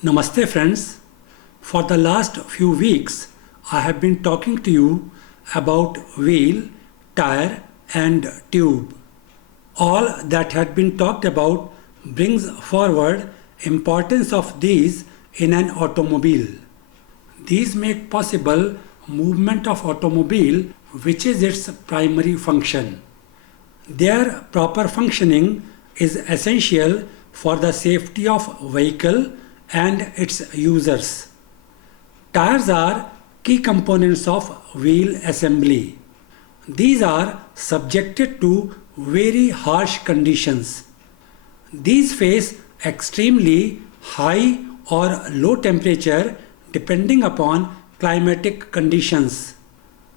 Namaste friends. For the last few weeks, I have been talking to you about wheel, tire and tube. All that had been talked about brings forward importance of these in an automobile. These make possible movement of automobile, which is its primary function. Their proper functioning is essential for the safety of vehicle and its users. Tires are key components of wheel assembly. These are subjected to very harsh conditions. These face extremely high or low temperature depending upon climatic conditions.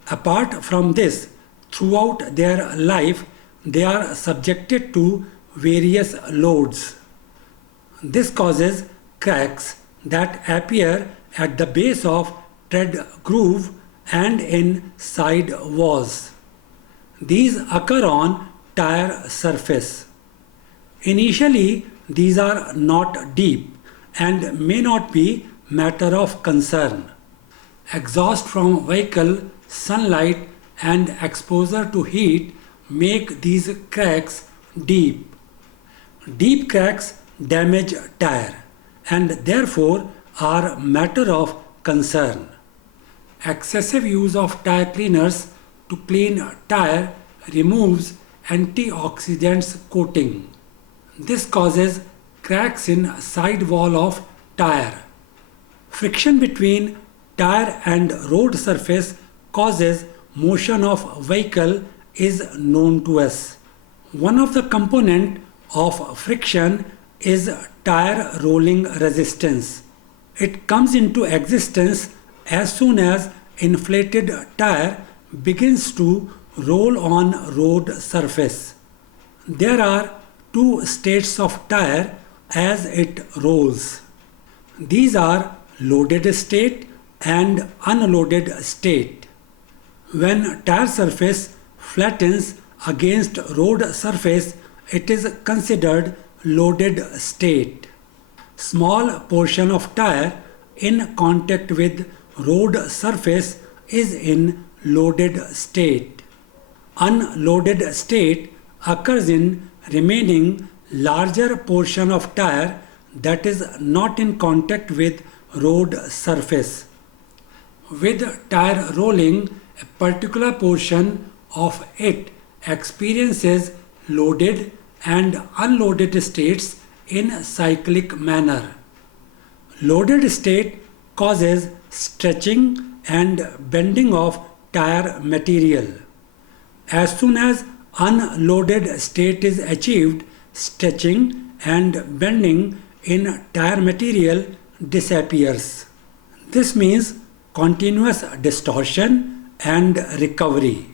Apart from this, throughout their life, they are subjected to various loads. This causes cracks that appear at the base of tread groove and in side walls. These occur on tire surface. Initially, these are not deep and may not be matter of concern. Exhaust from vehicle, sunlight and exposure to heat make these cracks deep. Deep cracks damage tire and therefore are matter of concern. Excessive use of tire cleaners to clean tire removes antioxidants coating. This causes cracks in side wall of tire. Friction between tire and road surface causes motion of vehicle is known to us. One of the component of friction is tire rolling resistance. It comes into existence as soon as inflated tire begins to roll on road surface. There are two states of tire as it rolls. These are loaded state and unloaded state. When tire surface flattens against road surface, it is considered loaded state. Small portion of tire in contact with road surface is in loaded state. Unloaded state occurs in remaining larger portion of tire that is not in contact with road surface. With tire rolling, a particular portion of it experiences loaded and unloaded states in cyclic manner. Loaded state causes stretching and bending of tire material. As soon as unloaded state is achieved, stretching and bending in tire material disappears. This means continuous distortion and recovery.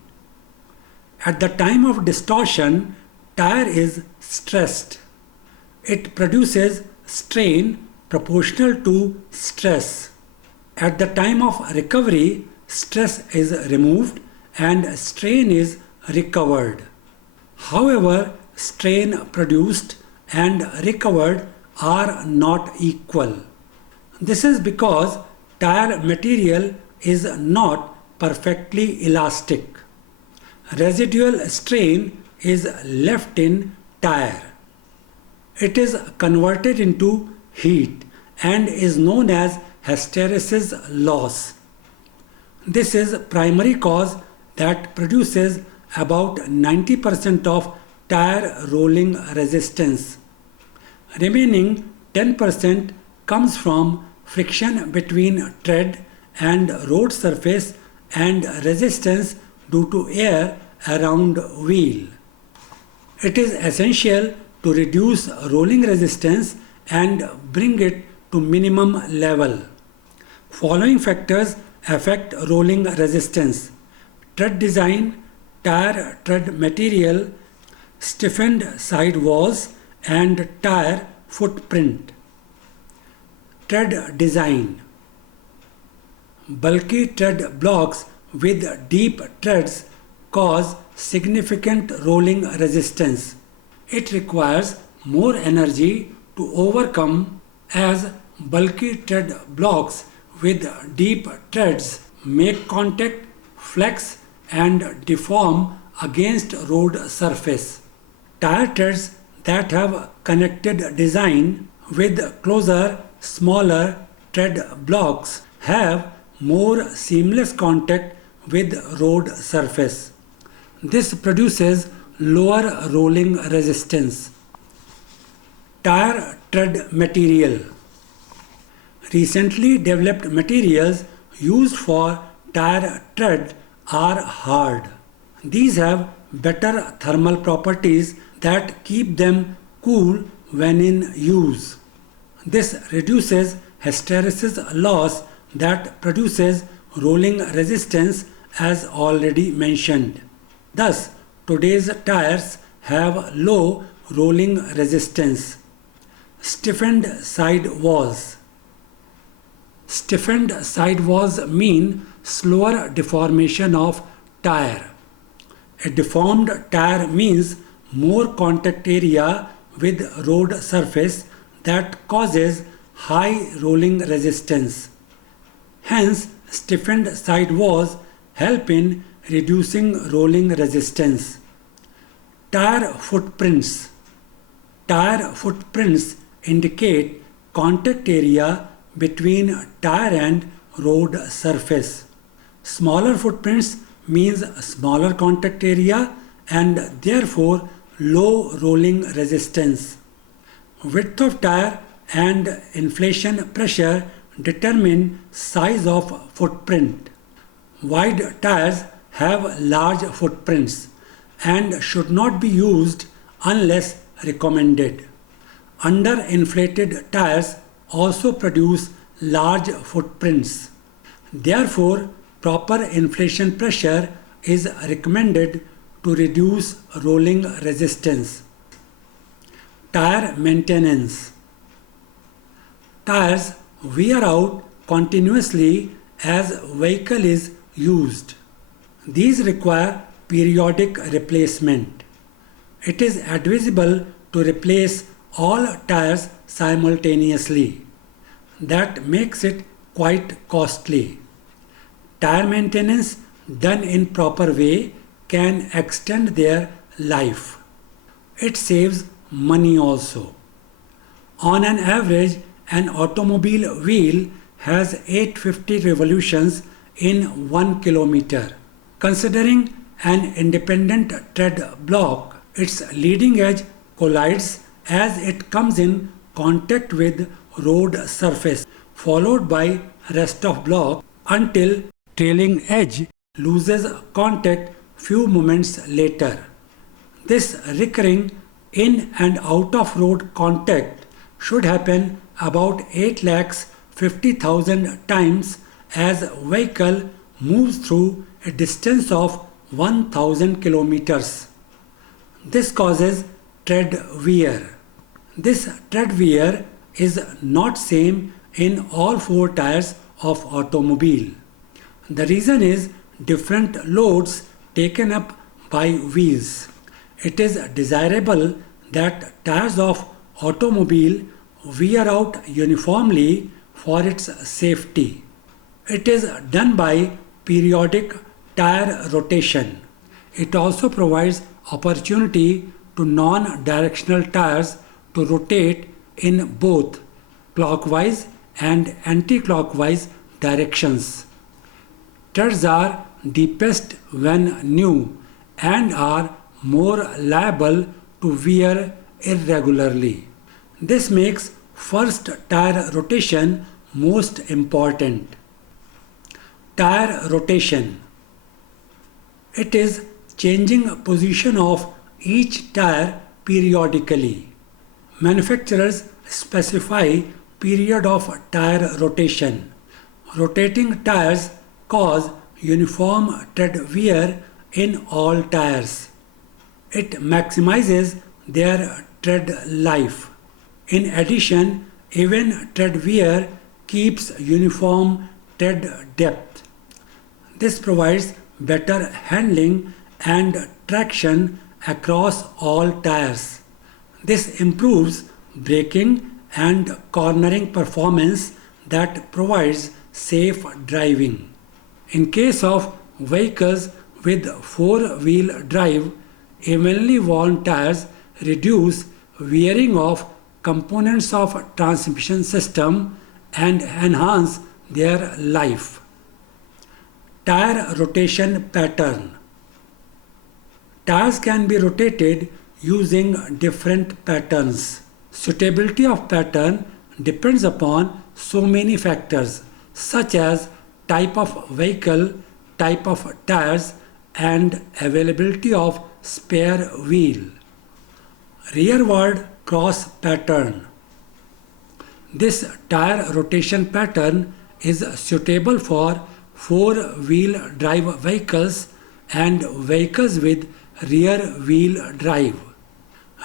At the time of distortion, tire is stressed. It produces strain proportional to stress. At the time of recovery, stress is removed and strain is recovered. However, strain produced and recovered are not equal. This is because tire material is not perfectly elastic. Residual strain is left in tire. It is converted into heat and is known as hysteresis loss. This is primary cause that produces about 90% of tire rolling resistance. Remaining 10% comes from friction between tread and road surface and resistance due to air around wheel. It is essential to reduce rolling resistance and bring it to minimum level. Following factors affect rolling resistance: tread design, tire tread material, stiffened side walls and tire footprint. Tread design: bulky tread blocks with deep treads cause significant rolling resistance. It requires more energy to overcome as bulky tread blocks with deep treads make contact, flex, and deform against road surface. Tire treads that have connected design with closer, smaller tread blocks have more seamless contact with road surface. This produces lower rolling resistance. Tire tread material. Recently developed materials used for tire tread are hard. These have better thermal properties that keep them cool when in use. This reduces hysteresis loss that produces rolling resistance as already mentioned. Thus, today's tires have low rolling resistance. Stiffened side walls. Stiffened side walls mean slower deformation of tire. A deformed tire means more contact area with road surface that causes high rolling resistance. Hence, stiffened side walls help in reducing rolling resistance. Tire footprints. Tire footprints indicate contact area between tire and road surface. Smaller footprints means smaller contact area and therefore low rolling resistance. Width of tire and inflation pressure determine size of footprint. Wide tires have large footprints and should not be used unless recommended. Underinflated tires also produce large footprints. Therefore, proper inflation pressure is recommended to reduce rolling resistance. Tire maintenance. Tires wear out continuously as vehicle is used. These require periodic replacement. It is advisable to replace all tires simultaneously. That makes it quite costly. Tire maintenance done in proper way can extend their life. It saves money also. On an average, an automobile wheel has 850 revolutions in 1 kilometer. Considering an independent tread block, its leading edge collides as it comes in contact with road surface, followed by rest of block until trailing edge loses contact few moments later. This recurring in and out of road contact should happen about 8,50,000 times as vehicle moves through a distance of 1000 kilometers. This causes tread wear. This tread wear is not same in all four tires of automobile. The reason is different loads taken up by wheels. It is desirable that tires of automobile wear out uniformly for its safety. It is done by periodic tire rotation. It also provides opportunity to non-directional tires to rotate in both clockwise and anti-clockwise directions. Treads are deepest when new and are more liable to wear irregularly. This makes first tire rotation most important. Tire rotation. It is changing position of each tire periodically. Manufacturers specify period of tire rotation. Rotating tires cause uniform tread wear in all tires. It maximizes their tread life. In addition, even tread wear keeps uniform tread depth. This provides better handling and traction across all tires. This improves braking and cornering performance that provides safe driving. In case of vehicles with four-wheel drive, evenly worn tires reduce wearing of components of transmission system and enhance their life. Tire rotation pattern. Tires can be rotated using different patterns. Suitability of pattern depends upon so many factors such as type of vehicle, type of tires, and availability of spare wheel. Rearward cross pattern. This tire rotation pattern is suitable for four-wheel drive vehicles and vehicles with rear wheel drive.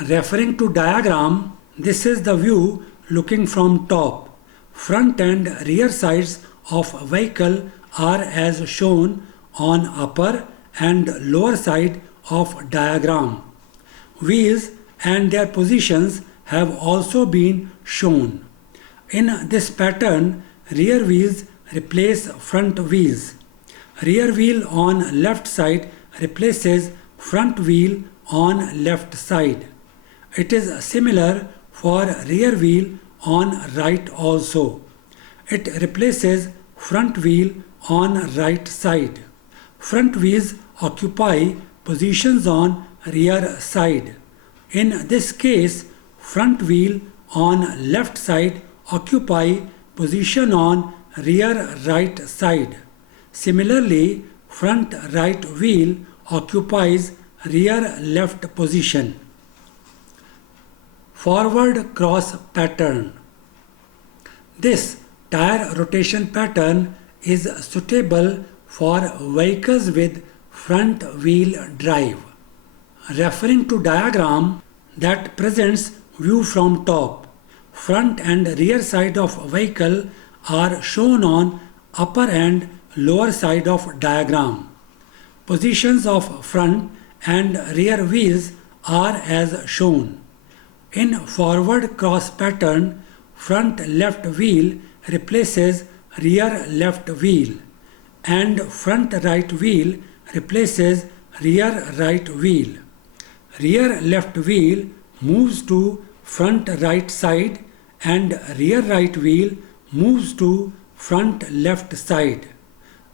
Referring to diagram, this is the view looking from top. Front and rear sides of vehicle are as shown on upper and lower side of diagram. Wheels and their positions have also been shown. In this pattern, rear wheels replace front wheels. Rear wheel on left side replaces front wheel on left side. It is similar for rear wheel on right also. It replaces front wheel on right side. Front wheels occupy positions on rear side. In this case, front wheel on left side occupy position on rear right side. Similarly, front right wheel occupies rear left position. Forward cross pattern. This tire rotation pattern is suitable for vehicles with front wheel drive. Referring to diagram that presents view from top, front and rear side of vehicle are shown on upper and lower side of diagram. Positions of front and rear wheels are as shown. In forward cross pattern, front left wheel replaces rear left wheel and front right wheel replaces rear right wheel. Rear left wheel moves to front right side and rear right wheel moves to front left side.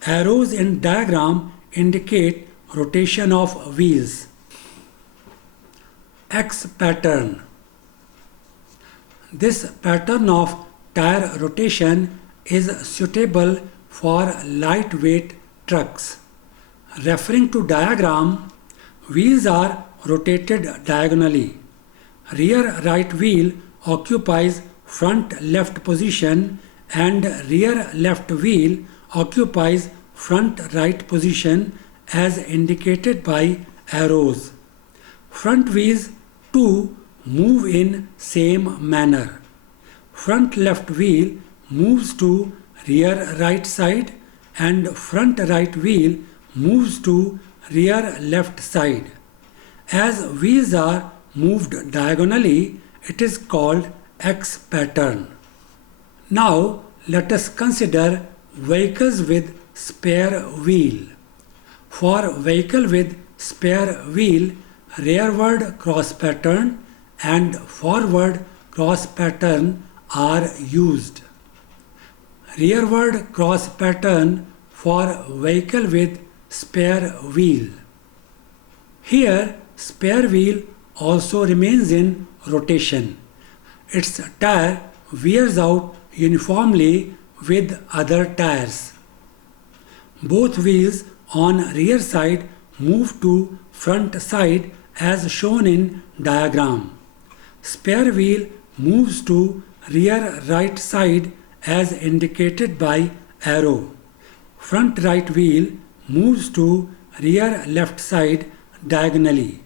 Arrows in diagram indicate rotation of wheels. X pattern. This pattern of tire rotation is suitable for lightweight trucks. Referring to diagram, wheels are rotated diagonally. Rear right wheel occupies front left position and rear left wheel occupies front right position as indicated by arrows. Front wheels too move in same manner. Front left wheel moves to rear right side and front right wheel moves to rear left side. As wheels are moved diagonally, it is called X pattern. Now let us consider vehicles with spare wheel. For vehicle with spare wheel, rearward cross pattern and forward cross pattern are used. Rearward cross pattern for vehicle with spare wheel. Here spare wheel also remains in rotation. Its tire wears out uniformly with other tires. Both wheels on rear side move to front side as shown in diagram. Spare wheel moves to rear right side as indicated by arrow. Front right wheel moves to rear left side diagonally.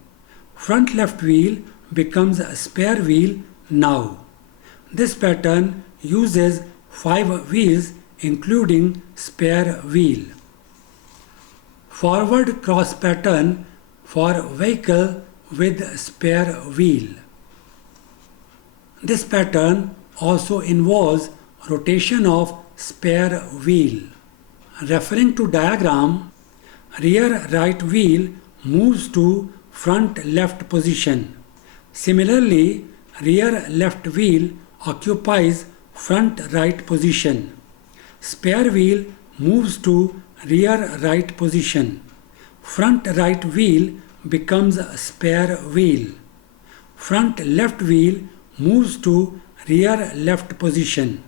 Front left wheel becomes a spare wheel now. This pattern uses 5 wheels including spare wheel. Forward cross pattern for vehicle with spare wheel. This pattern also involves rotation of spare wheel. Referring to diagram, rear right wheel moves to front left position. Similarly, rear left wheel occupies front right position. Spare wheel moves to rear right position. Front right wheel becomes spare wheel. Front left wheel moves to rear left position.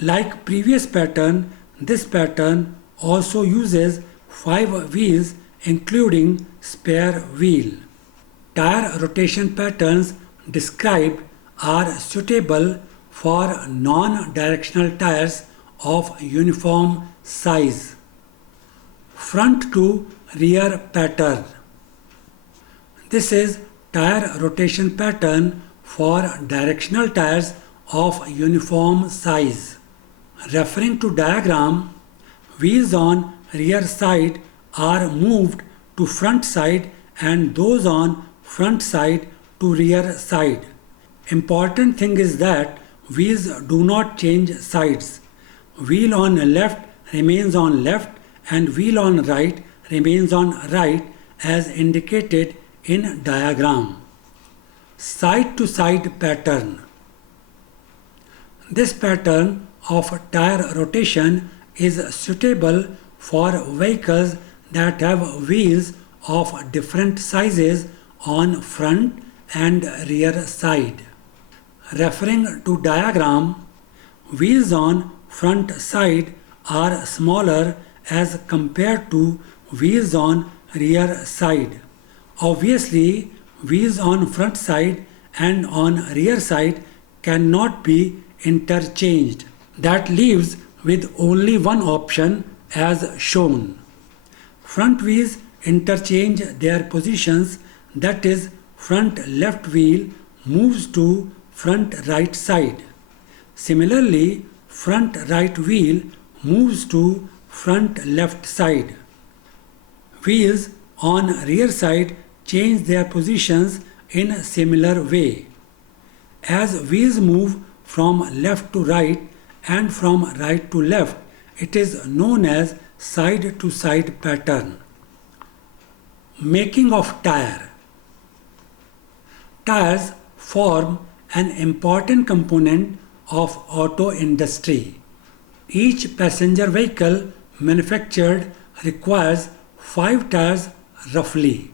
Like previous pattern, this pattern also uses 5 wheels including spare wheel. Tire rotation patterns described are suitable for non-directional tires of uniform size. Front to rear pattern. This is tire rotation pattern for directional tires of uniform size. Referring to diagram, wheels on rear side are moved to front side and those on front side to rear side. Important thing is that wheels do not change sides. Wheel on left remains on left and wheel on right remains on right as indicated in diagram. Side to side pattern. This pattern of tire rotation is suitable for vehicles that have wheels of different sizes on front and rear side. Referring to diagram, wheels on front side are smaller as compared to wheels on rear side. Obviously, wheels on front side and on rear side cannot be interchanged. That leaves with only one option as shown. Front wheels interchange their positions, that is, front left wheel moves to front right side. Similarly, front right wheel moves to front left side. Wheels on rear side change their positions in a similar way. As wheels move from left to right and from right to left, it is known as side to side pattern. Making of tire. Tires form an important component of auto industry. Each passenger vehicle manufactured requires 5 tires roughly.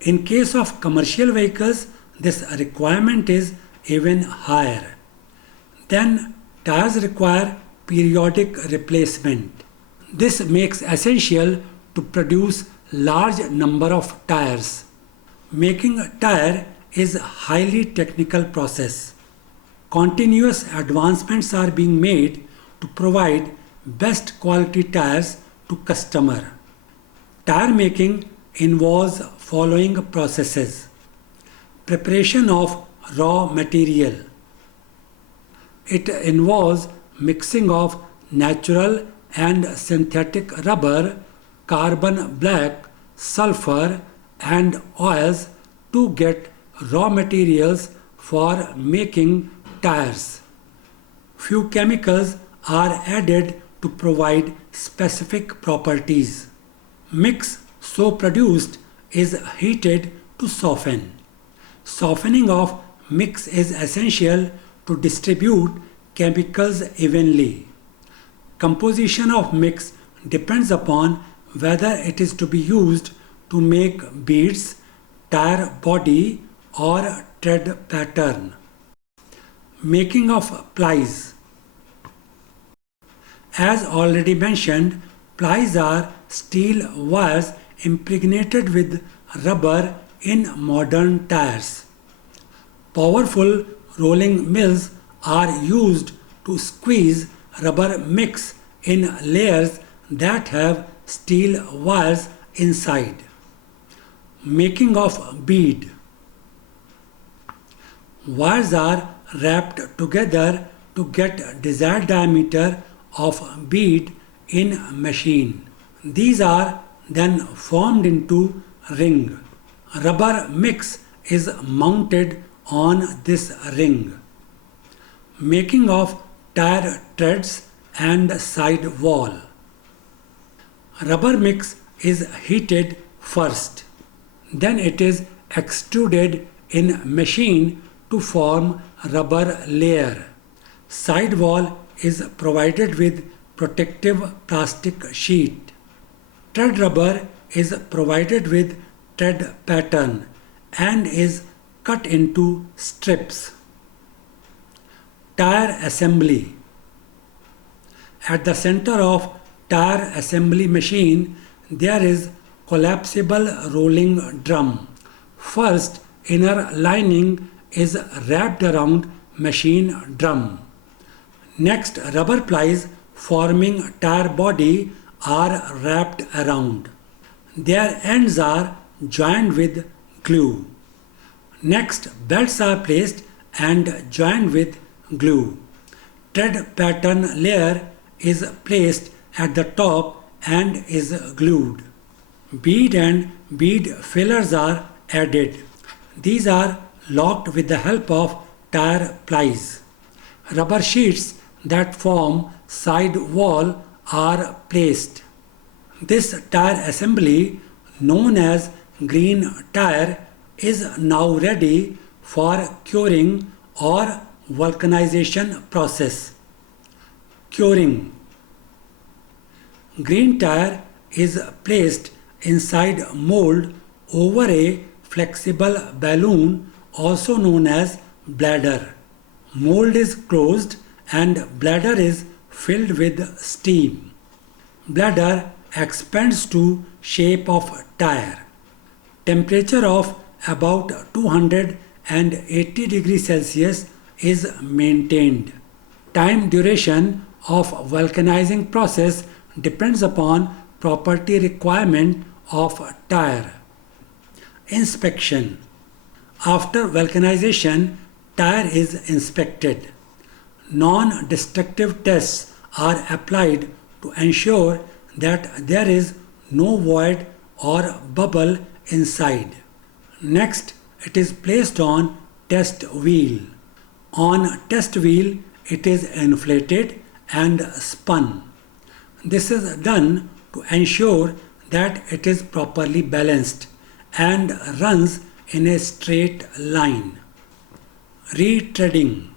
In case of commercial vehicles, this requirement is even higher. Then tires require periodic replacement. This makes essential to produce large number of tires. Making a tire is a highly technical process. Continuous advancements are being made to provide best quality tires to customer. Tire making involves following processes. Preparation of raw material. It involves mixing of natural and synthetic rubber, carbon black, sulfur and oils to get raw materials for making tires. Few chemicals are added to provide specific properties. Mix so produced is heated to soften. Softening of mix is essential to distribute chemicals evenly. Composition of mix depends upon whether it is to be used to make beads, tire body or tread pattern. Making of plies. As already mentioned, plies are steel wires impregnated with rubber in modern tires. Powerful rolling mills are used to squeeze rubber mix in layers that have steel wires inside. Making of bead. Wires are wrapped together to get desired diameter of bead in machine. These are then formed into ring. Rubber mix is mounted on this ring. Making of tire treads and side wall. Rubber mix is heated first. Then it is extruded in machine to form rubber layer. Sidewall is provided with protective plastic sheet. Tread rubber is provided with tread pattern and is cut into strips. Tire assembly. At the center of tire assembly machine there is collapsible rolling drum. First inner lining is wrapped around machine drum. Next rubber plies forming tire body are wrapped around. Their ends are joined with glue. Next belts are placed and joined with glue. Tread pattern layer is placed at the top and is glued. Bead and bead fillers are added. These are locked with the help of tire plies. Rubber sheets that form side wall are placed. This tire assembly, known as green tire, is now ready for curing or vulcanization process. Curing. Green tire is placed inside mold over a flexible balloon also known as bladder. Mold is closed and bladder is filled with steam. Bladder expands to shape of tire. Temperature of about 280 degrees Celsius is maintained. Time duration of vulcanizing process depends upon property requirement of tire. Inspection. After vulcanization, tire is inspected. Non-destructive tests are applied to ensure that there is no void or bubble inside. Next, it is placed on test wheel. On test wheel, it is inflated and spun. This is done to ensure that it is properly balanced and runs in a straight line. Retreading.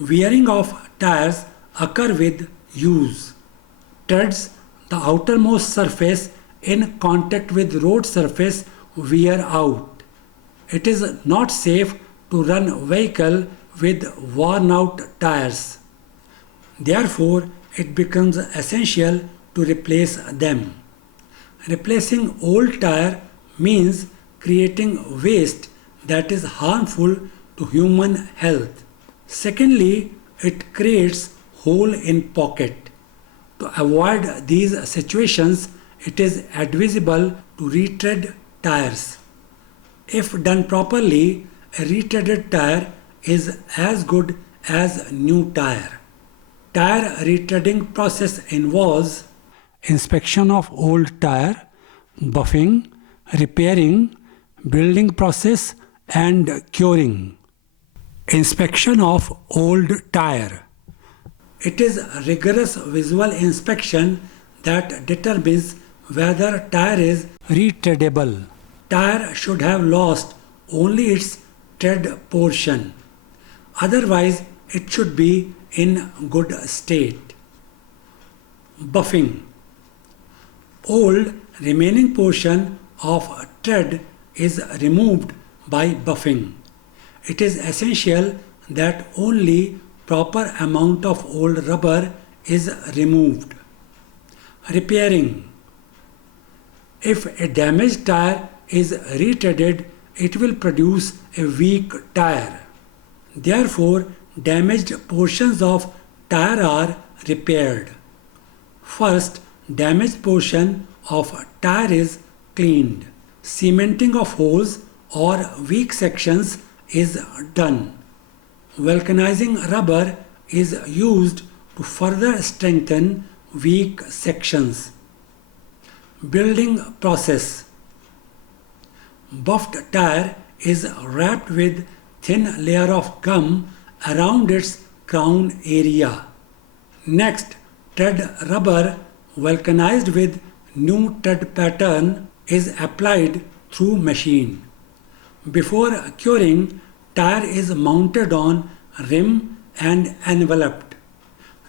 Wearing of tires occur with use. Treads, the outermost surface in contact with road surface, wear out. It is not safe to run vehicle with worn out tires. Therefore, it becomes essential to replace them. Replacing old tire means creating waste that is harmful to human health. Secondly, it creates hole in pocket. To avoid these situations, it is advisable to retread tires. If done properly, a retreaded tire is as good as new tire. Tire retreading process involves inspection of old tire, buffing, repairing, building process and curing. Inspection of old tire. It is a rigorous visual inspection that determines whether tire is retreadable. Tire should have lost only its tread portion. Otherwise, it should be in good state. Buffing. Old remaining portion of tread is removed by buffing. It is essential that only proper amount of old rubber is removed. Repairing. If a damaged tire is retreaded, it will produce a weak tire. Therefore, damaged portions of tire are repaired. First, damaged portion of tire is cleaned. Cementing of holes or weak sections is done. Vulcanizing rubber is used to further strengthen weak sections. Building process. Buffed tire is wrapped with thin layer of gum around its crown area. Next, tread rubber vulcanized with new tread pattern is applied through machine. Before curing, tire is mounted on rim and enveloped.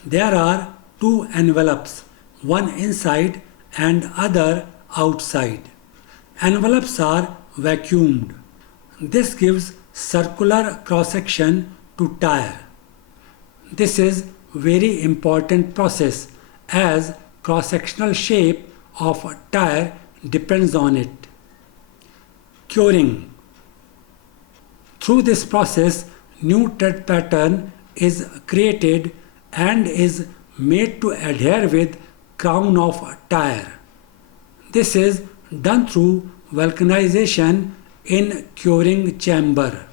There are two envelopes, one inside and other outside. Envelopes are vacuumed. This gives circular cross-section to tire. This is very important process as cross-sectional shape of tire depends on it. Curing. Through this process, new tread pattern is created and is made to adhere with crown of tire. This is done through vulcanization in curing chamber.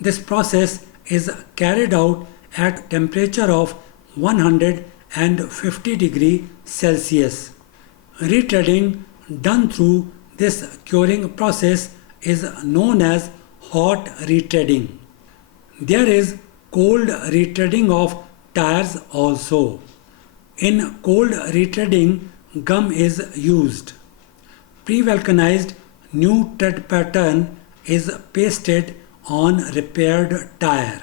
This process is carried out at temperature of 150 degree Celsius. Retreading done through this curing process is known as hot retreading. There is cold retreading of tires also. In cold retreading, gum is used. Pre-vulcanized new tread pattern is pasted on repaired tire.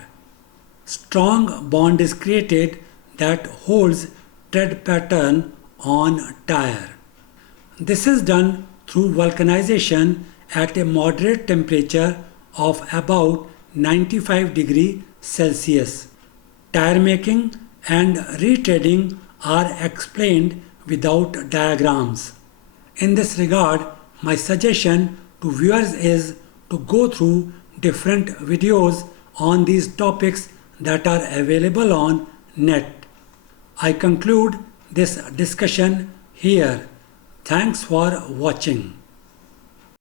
Strong bond is created that holds tread pattern on tire. This is done through vulcanization at a moderate temperature of about 95 degree Celsius. Tire making and retreading are explained without diagrams. In this regard, my suggestion to viewers is to go through different videos on these topics that are available on net. I conclude this discussion here. Thanks for watching.